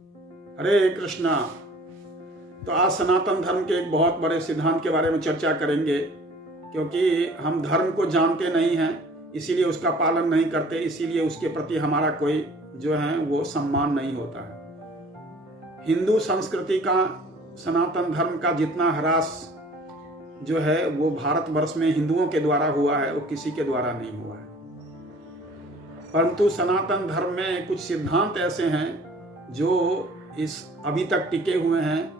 हरे कृष्णा। तो आज सनातन धर्म के एक बहुत बड़े सिद्धांत के बारे में चर्चा करेंगे, क्योंकि हम धर्म को जानते नहीं हैं, इसीलिए उसका पालन नहीं करते, इसीलिए उसके प्रति हमारा कोई जो है वो सम्मान नहीं होता है। हिंदू संस्कृति का, सनातन धर्म का जितना ह्रास जो है वो भारतवर्ष में हिंदुओं के द्वारा हुआ है, वो किसी के द्वारा नहीं हुआ है। परंतु सनातन धर्म में कुछ सिद्धांत ऐसे हैं जो इस अभी तक टिके हुए हैं,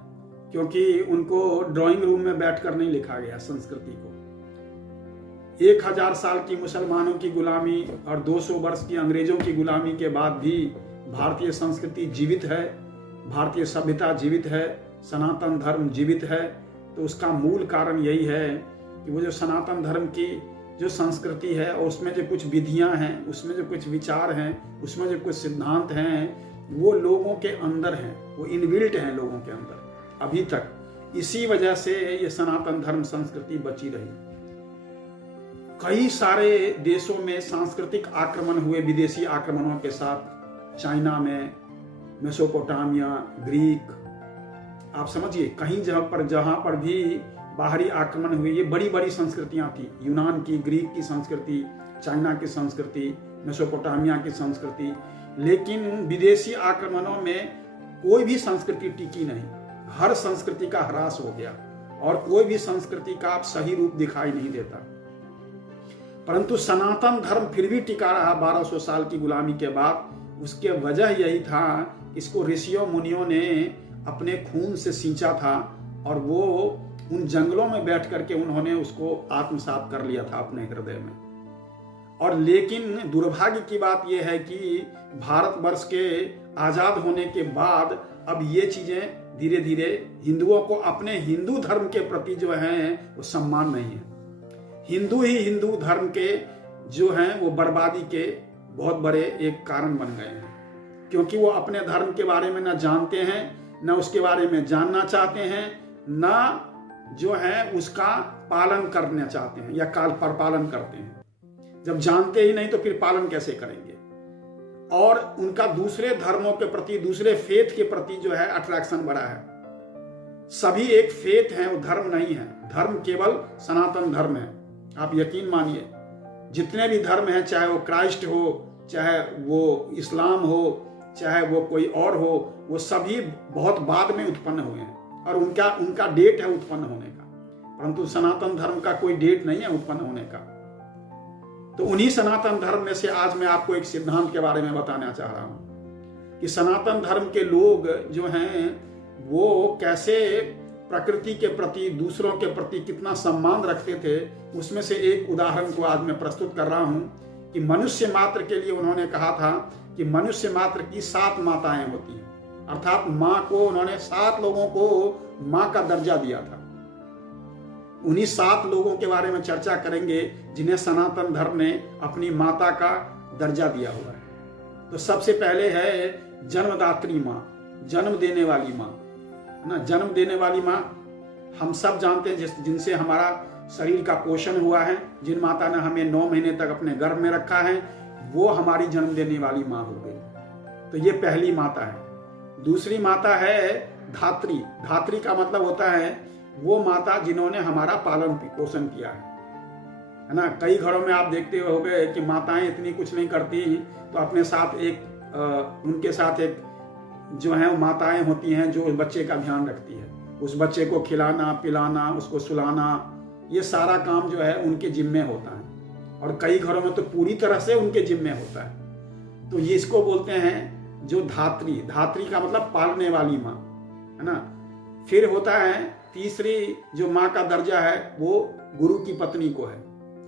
क्योंकि उनको ड्राइंग रूम में बैठकर नहीं लिखा गया। संस्कृति को 1000 साल की मुसलमानों की गुलामी और 200 वर्ष की अंग्रेजों की गुलामी के बाद भी भारतीय संस्कृति जीवित है, भारतीय सभ्यता जीवित है, सनातन धर्म जीवित है। तो उसका मूल कारण यही है कि वो जो सनातन धर्म की जो संस्कृति है और उसमें जो कुछ विधियां हैं, उसमें जो कुछ विचार हैं, उसमें जो कुछ सिद्धांत हैं, वो लोगों के अंदर हैं, वो इनबिल्ट हैं लोगों के अंदर अभी तक। इसी वजह से ये सनातन धर्म संस्कृति बची रही। कई सारे देशों में सांस्कृतिक आक्रमण हुए विदेशी आक्रमणों के साथ, चाइना में, मेसोपोटामिया, ग्रीक, आप समझिए कहीं जहां पर भी बाहरी आक्रमण हुए, ये बड़ी बड़ी संस्कृतियां थी। यूनान की, ग्रीक की संस्कृति, चाइना की संस्कृति, मेसोपोटामिया की संस्कृति। लेकिन विदेशी आक्रमणों में कोई भी संस्कृति टिकी नहीं, हर संस्कृति का ह्रास हो गया और कोई भी संस्कृति का आप सही रूप दिखाई नहीं देता। परंतु सनातन धर्म फिर भी टिका रहा 1200 साल की गुलामी के बाद। उसके वजह यही था, इसको ऋषियों मुनियों ने अपने खून से सींचा था और वो उन जंगलों में बैठ करके उन्होंने उसको आत्मसात कर लिया था अपने हृदय में। और लेकिन दुर्भाग्य की बात यह है कि भारतवर्ष के आजाद होने के बाद अब ये चीजें धीरे धीरे हिंदुओं को अपने हिंदू धर्म के प्रति जो है वो सम्मान नहीं है। हिंदू ही हिंदू धर्म के जो हैं वो बर्बादी के बहुत बड़े एक कारण बन गए हैं, क्योंकि वो अपने धर्म के बारे में न जानते हैं, न उसके बारे में जानना चाहते हैं, न जो है उसका पालन करना चाहते हैं या काल पर पालन करते हैं। जब जानते ही नहीं तो फिर पालन कैसे करेंगे। और उनका दूसरे धर्मों के प्रति, दूसरे फेथ के प्रति जो है अट्रैक्शन बढ़ा है। सभी एक फेथ है, वो धर्म नहीं है। धर्म केवल सनातन धर्म है। आप यकीन मानिए, जितने भी धर्म हैं, चाहे वो क्राइस्ट हो, चाहे वो इस्लाम हो, चाहे वो कोई और हो, वो सभी बहुत बाद में उत्पन्न हुए हैं और उनका डेट है उत्पन्न होने का। परंतु सनातन धर्म का कोई डेट नहीं है उत्पन्न होने का। तो उन्हीं सनातन धर्म में से आज मैं आपको एक सिद्धांत के बारे में बताना चाह रहा हूं कि सनातन धर्म के लोग जो हैं वो कैसे प्रकृति के प्रति, दूसरों के प्रति कितना सम्मान रखते थे। उसमें से एक उदाहरण को आज मैं प्रस्तुत कर रहा हूं कि मनुष्य मात्र के लिए उन्होंने कहा था कि मनुष्य मात्र की 7 माताएं होती हैं, अर्थात मां को उन्होंने 7 लोगों को मां का दर्जा दिया था। उन्हीं 7 लोगों के बारे में चर्चा करेंगे जिन्हें सनातन धर्म ने अपनी माता का दर्जा दिया हुआ है। तो सबसे पहले है जन्मदात्री मां, जन्म देने वाली मां, है ना। जन्म देने वाली मां हम सब जानते हैं, जिनसे हमारा शरीर का पोषण हुआ है, जिन माता ने हमें 9 महीने तक अपने गर्भ में रखा है, वो हमारी जन्म देने वाली मां हो गई। तो ये पहली माता है। दूसरी माता है धात्री। धात्री का मतलब होता है वो माता जिन्होंने हमारा पालन पोषण किया है ना। कई घरों में आप देखते होंगे कि माताएं इतनी कुछ नहीं करती, तो अपने साथ उनके साथ एक जो है माताएं होती हैं जो बच्चे का ध्यान रखती है। उस बच्चे को खिलाना, पिलाना, उसको सुलाना, ये सारा काम जो है उनके जिम्मे होता है। और कई घरों में तो पूरी तरह से उनके जिम्मे होता है। तो ये इसको बोलते हैं जो धात्री। धात्री का मतलब पालने वाली माँ, है ना। फिर होता है तीसरी जो माँ का दर्जा है वो गुरु की पत्नी को है।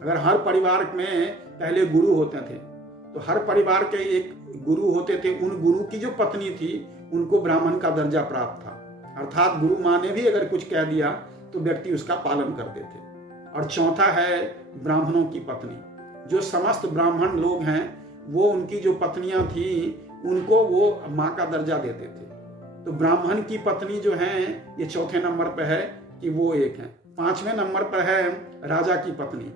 अगर हर परिवार में पहले गुरु होते थे तो हर परिवार के एक गुरु होते थे, उन गुरु की जो पत्नी थी उनको ब्राह्मण का दर्जा प्राप्त था। अर्थात गुरु माँ ने भी अगर कुछ कह दिया तो व्यक्ति उसका पालन करते थे। और चौथा है ब्राह्मणों की पत्नी। जो समस्त ब्राह्मण लोग हैं वो उनकी जो पत्नियां थी उनको वो माँ का दर्जा देते थे। तो ब्राह्मण की पत्नी जो है ये चौथे नंबर पर है कि वो एक है। 5वें नंबर पर है राजा की पत्नी।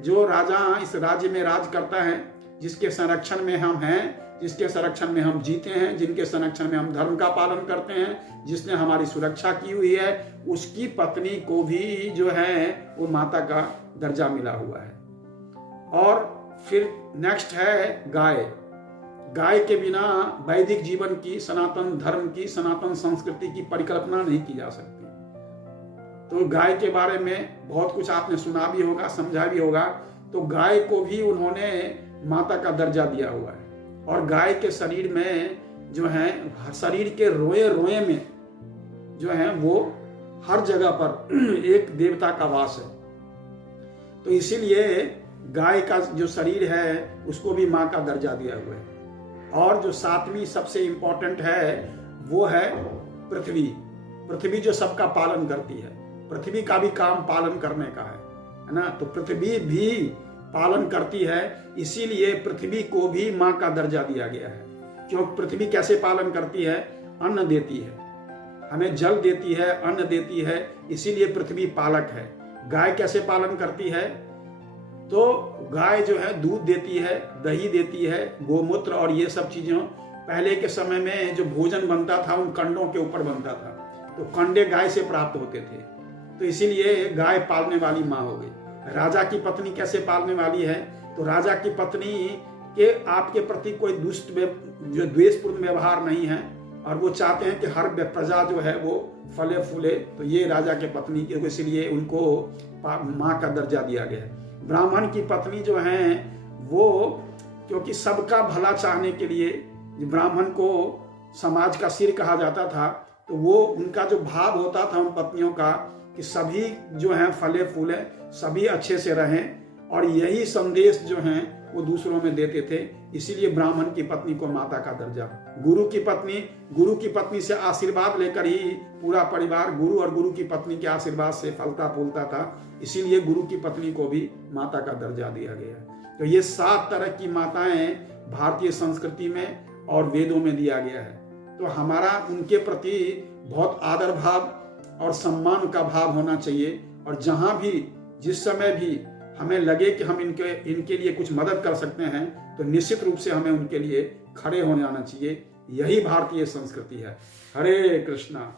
जो राजा इस राज्य में राज करता है, जिसके संरक्षण में हम हैं, जिसके संरक्षण में हम जीते हैं, जिनके संरक्षण में हम धर्म का पालन करते हैं, जिसने हमारी सुरक्षा की हुई है, उसकी पत्नी को भी जो है वो माता का दर्जा मिला हुआ है। और फिर नेक्स्ट है गाय। गाय के बिना वैदिक जीवन की, सनातन धर्म की, सनातन संस्कृति की परिकल्पना नहीं की जा सकती। तो गाय के बारे में बहुत कुछ आपने सुना भी होगा, समझा भी होगा। तो गाय को भी उन्होंने माता का दर्जा दिया हुआ है। और गाय के शरीर में जो है, शरीर के रोए रोए में जो है वो हर जगह पर एक देवता का वास है। तो इसीलिए गाय का जो शरीर है उसको भी माँ का दर्जा दिया हुआ है। और जो सातवीं सबसे इंपॉर्टेंट है वो है पृथ्वी। पृथ्वी जो सबका पालन करती है, पृथ्वी का भी काम पालन करने का है ना। तो पृथ्वी भी पालन करती है, इसीलिए पृथ्वी को भी माँ का दर्जा दिया गया है। क्योंकि पृथ्वी कैसे पालन करती है? अन्न देती है, हमें जल देती है, अन्न देती है, इसीलिए पृथ्वी पालक है। गाय कैसे पालन करती है? तो गाय जो है दूध देती है, दही देती है, गोमूत्र और ये सब चीज़ों। पहले के समय में जो भोजन बनता था उन कंडों के ऊपर बनता था, तो कंडे गाय से प्राप्त होते थे। तो इसीलिए गाय पालने वाली माँ हो गई। राजा की पत्नी कैसे पालने वाली है? तो राजा की पत्नी के आपके प्रति कोई दुष्ट जो द्वेषपूर्ण व्यवहार नहीं है, और वो चाहते हैं कि हर प्रजा जो है वो फले फूले। तो ये राजा के पत्नी के, इसलिए उनको माँ का दर्जा दिया गया है। ब्राह्मण की पत्नी जो है वो, क्योंकि सबका भला चाहने के लिए ब्राह्मण को समाज का सिर कहा जाता था, तो वो उनका जो भाव होता था उन पत्नियों का कि सभी जो हैं फले फूले, सभी अच्छे से रहें, और यही संदेश जो हैं वो दूसरों में देते थे। इसीलिए ब्राह्मण की पत्नी को माता का दर्जा। गुरु की पत्नी से आशीर्वाद लेकर ही पूरा परिवार गुरु और गुरु की पत्नी के आशीर्वाद से फलता फूलता था। इसीलिए गुरु की पत्नी को भी माता का दर्जा दिया गया। तो ये 7 तरह की माताएं भारतीय संस्कृति में और वेदों में दिया गया है। तो हमारा उनके प्रति बहुत आदर भाव और सम्मान का भाव होना चाहिए। और जहां भी, जिस समय भी हमें लगे कि हम इनके लिए कुछ मदद कर सकते हैं, तो निश्चित रूप से हमें उनके लिए खड़े होने आना चाहिए। यही भारतीय संस्कृति है। हरे कृष्णा।